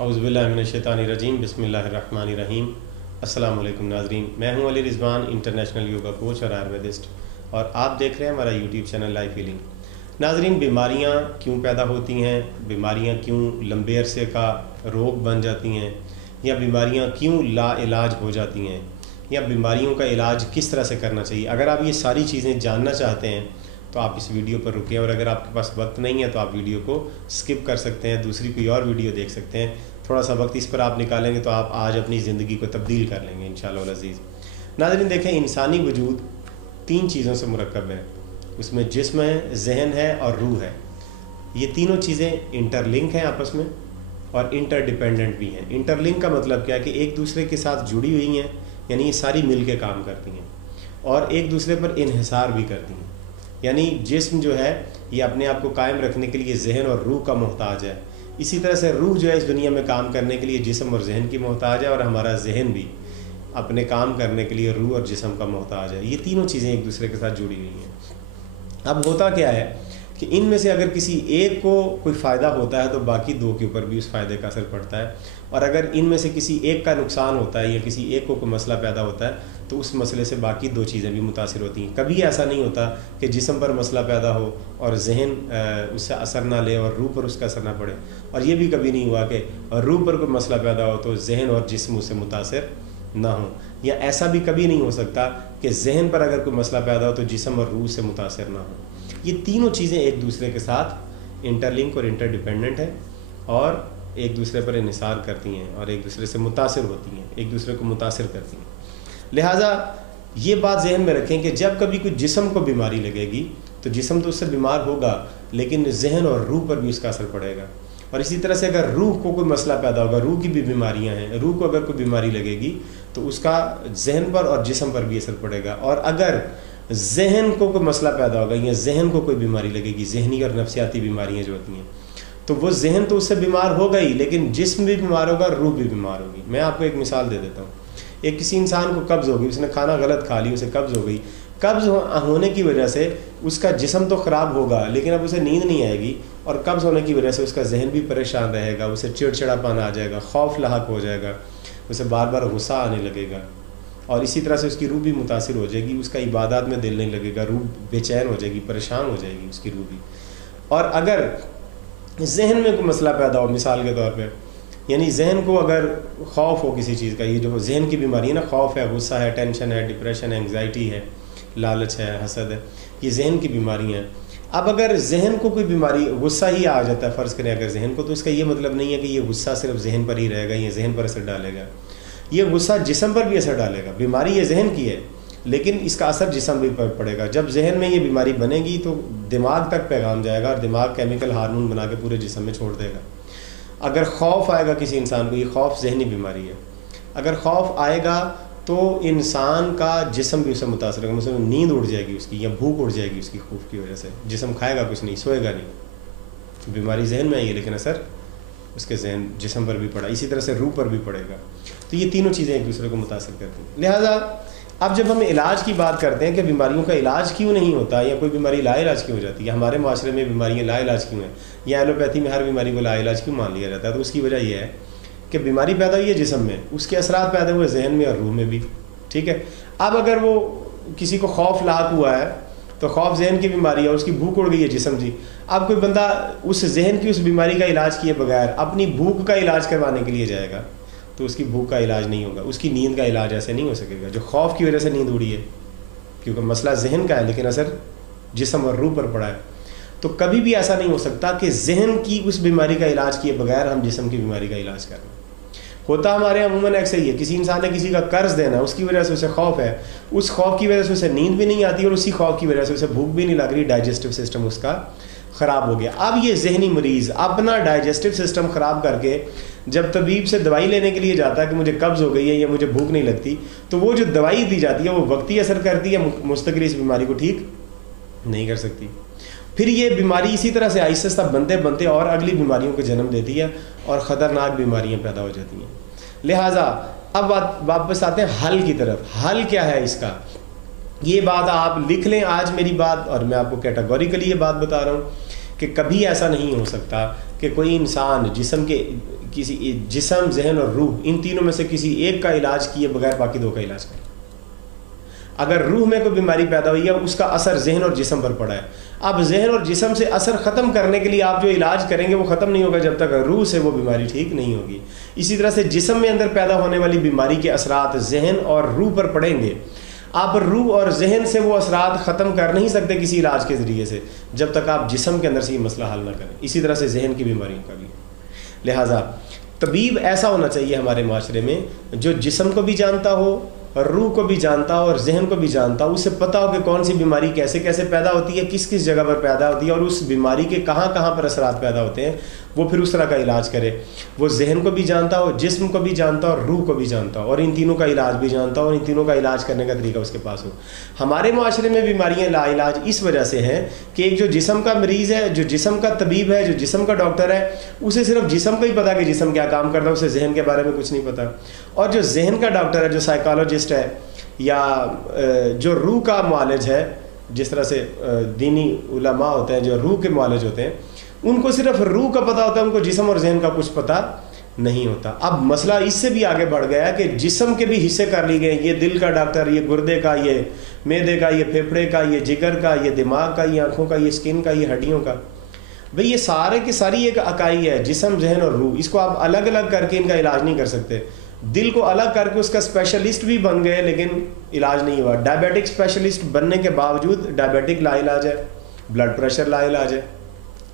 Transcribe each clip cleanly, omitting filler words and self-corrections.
औज़ुबिल्लाहिमिनश्शैतानिर्रजीम बिस्मिल्लाहिर्रहमानिर्रहीम। अस्सलाम वालेकुम नाज़रीन, मैं हूं Ali Rizwan, international yoga coach और आयुर्वेदिस्ट, और आप देख रहे हैं हमारा यूट्यूब चैनल लाइफ हीलिंग। नाज़रीन, बीमारियां क्यों पैदा होती हैं, बीमारियां क्यों लंबे अरसे का रोग बन जाती हैं, या बीमारियां क्यों लाइलाज हो जाती हैं, या बीमारियों का इलाज किस तरह से करना चाहिए। अगर आप ये सारी चीज़ें जानना चाहते हैं तो आप इस वीडियो पर रुकिए, और अगर आपके पास वक्त नहीं है तो आप वीडियो को स्किप कर सकते हैं, दूसरी कोई और वीडियो देख सकते हैं। थोड़ा सा वक्त इस पर आप निकालेंगे तो आप आज अपनी ज़िंदगी को तब्दील कर लेंगे इंशाअल्लाह अज़ीज़। नाज़रीन देखें, इंसानी वजूद 3 चीज़ों से मुरक्कब है। उसमें जिस्म है, जहन है और रूह है। ये तीनों चीज़ें इंटरलिंक हैं आपस में और इंटरडिपेंडेंट भी हैं। इंटरलिंक का मतलब क्या है कि एक दूसरे के साथ जुड़ी हुई हैं, यानी ये सारी मिल के काम करती हैं और एक दूसरे पर इन्हिसार भी करती हैं। यानी जिस्म जो है ये अपने आप को कायम रखने के लिए जहन और रूह का मोहताज है। इसी तरह से रूह जो है इस दुनिया में काम करने के लिए जिस्म और जहन की मोहताज है, और हमारा जहन भी अपने काम करने के लिए रूह और जिस्म का मोहताज है। ये तीनों चीज़ें एक दूसरे के साथ जुड़ी हुई हैं। अब होता क्या है कि इनमें से अगर किसी एक को कोई फ़ायदा होता है तो बाकी 2 के ऊपर भी उस फ़ायदे का असर पड़ता है, और अगर इनमें से किसी एक का नुकसान होता है या किसी एक को कोई मसला पैदा होता है तो उस मसले से बाकी 2 चीज़ें भी मुतासिर होती हैं। कभी ऐसा नहीं होता कि जिस्म पर मसला पैदा हो और जहन उससे असर ना ले और रूह पर उसका असर ना पड़े, और ये भी कभी नहीं हुआ कि रूह पर कोई मसला पैदा हो तो जहन और जिस्म उससे मुतासिर ना हो, या ऐसा भी कभी नहीं हो सकता कि जहन पर अगर कोई मसला पैदा हो तो जिस्म और रूह से मुतासिर ना हो। ये तीनों चीज़ें एक दूसरे के साथ इंटरलिंक और इंटरडिपेंडेंट हैं और एक दूसरे पर इन्हिसार करती हैं और एक दूसरे से मुतासिर होती हैं, एक दूसरे को मुतासिर करती हैं। लिहाजा ये बात जहन में रखें कि जब कभी कोई जिस्म को बीमारी लगेगी तो जिस्म तो उससे बीमार होगा, लेकिन जहन और रूह पर भी उसका असर पड़ेगा। और इसी तरह से अगर रूह को कोई मसला पैदा होगा, रूह की भी बीमारियां हैं, रूह को अगर कोई बीमारी लगेगी तो उसका जहन पर और जिस्म पर भी असर पड़ेगा। और अगर जहन को कोई मसला पैदा होगा या जहन को कोई बीमारी लगेगी, जहनी और नफ्सियाती बीमारियां जो होती हैं, तो वो जहन तो उससे बीमार होगा ही, लेकिन जिस्म भी बीमार होगा, रूह भी बीमार होगी। मैं आपको एक मिसाल दे देता हूँ। एक किसी इंसान को कब्ज़ होगी, उसने खाना गलत खा ली, उसे कब्ज़ हो गई। कब्ज़ होने की वजह से उसका जिस्म तो ख़राब होगा, लेकिन अब उसे नींद नहीं आएगी, और कब्ज़ होने की वजह से उसका जहन भी परेशान रहेगा, उसे चिड़चिड़ापन आ जाएगा, खौफ लाहक हो जाएगा, उसे बार बार गुस्सा आने लगेगा, और इसी तरह से उसकी रूह भी मुतासिर हो जाएगी, उसका इबादत में दिल नहीं लगेगा, रूह बेचैन हो जाएगी, परेशान हो जाएगी उसकी रूह भी। और अगर जहन में कोई मसला पैदा हो, मिसाल के तौर पे, यानी जहन को अगर खौफ हो किसी चीज़ का, ये जो जहन की बीमारी है ना, खौफ है, गुस्सा है, टेंशन है, डिप्रेशन है, एंग्जाइटी है, लालच है, हसद है, ये जहन की बीमारी हैं। अब अगर जहन को कोई बीमारी, गुस्सा ही आ जाता है फ़र्ज़ करें अगर जहन को, तो इसका ये मतलब नहीं है कि ये गुस्सा सिर्फ जहन पर ही रहेगा, ये जहन पर असर डालेगा, ये गुस्सा जिस्म पर भी असर डालेगा। बीमारी ये जहन की है, लेकिन इसका असर जिस्म भी पर पड़ेगा। जब जहन में ये बीमारी बनेगी तो दिमाग तक पैगाम जाएगा और दिमाग केमिकल हार्मोन बना के पूरे जिस्म में छोड़ देगा। अगर खौफ आएगा किसी इंसान को, ये खौफ जहनी बीमारी है, अगर खौफ आएगा तो इंसान का जिस्म भी उससे मुतासर होगा, मतलब नींद उड़ जाएगी उसकी, या भूख उड़ जाएगी उसकी खौफ की वजह से, जिस्म खाएगा कुछ नहीं, सोएगा नहीं। बीमारी जहन में आई है, लेकिन असर उसके जहन जिस्म पर भी पड़ा, इसी तरह से रूह पर भी पड़ेगा। तो ये तीनों चीज़ें एक दूसरे को मुतासर करती हैं। लिहाजा अब जब हम इलाज की बात करते हैं कि बीमारियों का इलाज क्यों नहीं होता, या कोई बीमारी लाइलाज क्यों हो जाती है, हमारे माशरे में बीमारियाँ लाइलाज क्यों हैं, या एलोपैथी में हर बीमारी को लाइलाज क्यों मान लिया जाता है, तो उसकी वजह यह है कि बीमारी पैदा हुई है जिस्म में, उसके असरात पैदा हुए जहन में और रूह में भी। ठीक है, अब अगर वो किसी को खौफ लाक हुआ है तो खौफ जहन की बीमारी है, उसकी भूख उड़ गई है जिस्म जी। अब कोई बंदा उस जहन की उस बीमारी का इलाज किए बगैर अपनी भूख का इलाज करवाने के लिए जाएगा तो उसकी भूख का इलाज नहीं होगा, उसकी नींद का इलाज ऐसे नहीं हो सकेगा जो खौफ की वजह से नींद उड़ी है, क्योंकि मसला जहन का है लेकिन असर जिस्म और रूह पर पड़ा है। तो कभी भी ऐसा नहीं हो सकता कि जहन की उस बीमारी का इलाज किए बगैर हम जिस्म की बीमारी का इलाज कर लें। होता हमारे अमूमन एक सही है, किसी इंसान ने किसी का कर्ज देना है, उसकी वजह से उसे खौफ है, उस खौफ की वजह से उसे नींद भी नहीं आती और उसी खौफ की वजह से उसे भूख भी नहीं लग रही, डाइजेस्टिव सिस्टम उसका ख़राब हो गया। अब ये जहनी मरीज़ अपना डाइजेस्टिव सिस्टम ख़राब करके जब तबीब से दवाई लेने के लिए जाता है कि मुझे कब्ज़ हो गई है या मुझे भूख नहीं लगती, तो वो जो दवाई दी जाती है वो वक्ती असर करती है, मुस्तकिल इस बीमारी को ठीक नहीं कर सकती। फिर ये बीमारी इसी तरह से आहिस्ता आहिस्ता बनते बनते और अगली बीमारियों को जन्म देती है और ख़तरनाक बीमारियां पैदा हो जाती हैं। लिहाजा अब वापस आते हैं हल की तरफ। हल क्या है इसका, ये बात आप लिख लें आज मेरी बात, और मैं आपको कैटेगोरिकली ये बात बता रहा हूँ کہ کبھی ایسا نہیں ہو سکتا کہ کوئی انسان جسم ذہن اور روح ان تینوں میں سے کسی ایک کا علاج کیے بغیر باقی دو کا علاج کرے۔ اگر روح میں کوئی بیماری پیدا ہوئی ہے اس کا اثر ذہن اور جسم پر پڑا ہے، اب ذہن اور جسم سے اثر ختم کرنے کے لیے آپ جو علاج کریں گے وہ ختم نہیں ہوگا جب تک روح سے وہ بیماری ٹھیک نہیں ہوگی۔ اسی طرح سے جسم میں اندر پیدا ہونے والی بیماری کے اثرات ذہن اور روح پر پڑیں گے، آپ روح اور ذہن سے وہ اثرات ختم کر نہیں سکتے کسی علاج کے ذریعے سے جب تک آپ جسم کے اندر سے یہ مسئلہ حل نہ کریں۔ اسی طرح سے ذہن کی بیماریوں کا بھی، لہٰذا طبیب ایسا ہونا چاہیے ہمارے معاشرے میں جو جسم کو بھی جانتا ہو، روح کو بھی جانتا ہو اور ذہن کو بھی جانتا ہو، اسے پتہ ہو کہ کون سی بیماری کیسے کیسے پیدا ہوتی ہے، کس کس جگہ پر پیدا ہوتی ہے اور اس بیماری کے کہاں کہاں پر اثرات پیدا ہوتے ہیں، وہ پھر اس طرح کا علاج کرے۔ وہ ذہن کو بھی جانتا ہو، جسم کو بھی جانتا ہو اور روح کو بھی جانتا ہو، اور ان تینوں کا علاج بھی جانتا ہو اور ان تینوں کا علاج کرنے کا طریقہ اس کے پاس ہو۔ ہمارے معاشرے میں بیماریاں لا علاج اس وجہ سے ہیں کہ ایک جو جسم کا مریض ہے، جو جسم کا طبیب ہے، جو جسم کا ڈاکٹر ہے، اسے صرف جسم کو ہی پتا کہ جسم کیا کام کرتا ہے، اسے ذہن کے بارے میں کچھ نہیں پتا۔ اور جو ذہن کا ڈاکٹر ہے، جو سائیکالوجسٹ ہے یا جو روح کا معالج ہے، جس طرح سے دینی علماء ہوتے ہیں جو روح کے معالج ہوتے ہیں، ان کو صرف روح کا پتہ ہوتا ہے، ان کو جسم اور ذہن کا کچھ پتہ نہیں ہوتا۔ اب مسئلہ اس سے بھی آگے بڑھ گیا کہ جسم کے بھی حصے کر لی گئے، یہ دل کا ڈاکٹر، یہ گردے کا، یہ معدے کا، یہ پھیپھڑے کا، یہ جگر کا، یہ دماغ کا، یہ آنکھوں کا، یہ اسکن کا، یہ ہڈیوں کا۔ بھئی یہ سارے کی ساری ایک اکائی ہے، جسم ذہن اور روح، اس کو آپ الگ الگ کر کے ان کا علاج نہیں کر سکتے۔ دل کو الگ کر کے اس کا اسپیشلسٹ بھی بن گئے لیکن علاج نہیں ہوا۔ ڈائبیٹک اسپیشلسٹ بننے کے باوجود ڈائبیٹک لا علاج ہے، بلڈ پریشر لا علاج ہے۔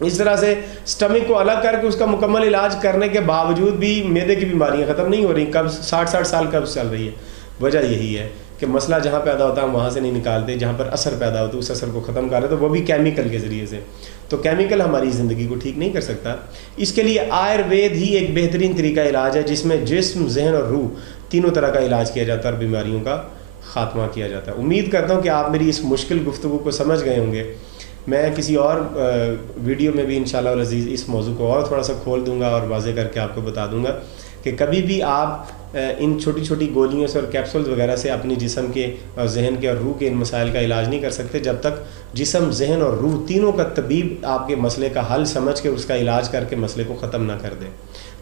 اس طرح سے سٹمک کو الگ کر کے اس کا مکمل علاج کرنے کے باوجود بھی معدے کی بیماریاں ختم نہیں ہو رہی، کب 60 سال کب چل رہی ہے۔ وجہ یہی ہے کہ مسئلہ جہاں پیدا ہوتا ہے ہم وہاں سے نہیں نکالتے، جہاں پر اثر پیدا ہوتا ہے اس اثر کو ختم کر رہے تو وہ بھی کیمیکل کے ذریعے سے۔ تو کیمیکل ہماری زندگی کو ٹھیک نہیں کر سکتا۔ اس کے لیے آیوروید ہی ایک بہترین طریقہ علاج ہے جس میں جسم ذہن اور روح تینوں طرح کا علاج کیا جاتا ہے اور بیماریوں کا خاتمہ کیا جاتا ہے۔ امید کرتا ہوں کہ آپ میری اس مشکل گفتگو کو سمجھ گئے ہوں گے۔ میں کسی اور ویڈیو میں بھی انشاءاللہ العزیز اس موضوع کو اور تھوڑا سا کھول دوں گا اور واضح کر کے آپ کو بتا دوں گا کہ کبھی بھی آپ ان چھوٹی چھوٹی گولیوں سے اور کیپسولز وغیرہ سے اپنی جسم کے اور ذہن کے اور روح کے ان مسائل کا علاج نہیں کر سکتے جب تک جسم ذہن اور روح تینوں کا طبیب آپ کے مسئلے کا حل سمجھ کے اس کا علاج کر کے مسئلے کو ختم نہ کر دے۔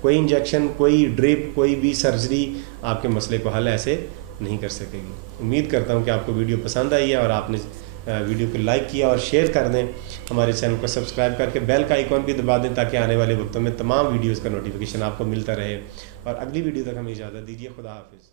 کوئی انجیکشن، کوئی ڈرپ، کوئی بھی سرجری آپ کے مسئلے کو حل ایسے نہیں کر سکے گی۔ امید کرتا ہوں کہ آپ کو ویڈیو پسند آئی ہے اور آپ نے ویڈیو کو لائک کیا اور شیئر کر دیں، ہمارے چینل کو سبسکرائب کر کے بیل کا آئیکن بھی دبا دیں تاکہ آنے والے وقتوں میں تمام ویڈیوز کا نوٹیفیکیشن آپ کو ملتا رہے۔ اور اگلی ویڈیو تک ہمیں اجازت دیجیے۔ خدا حافظ۔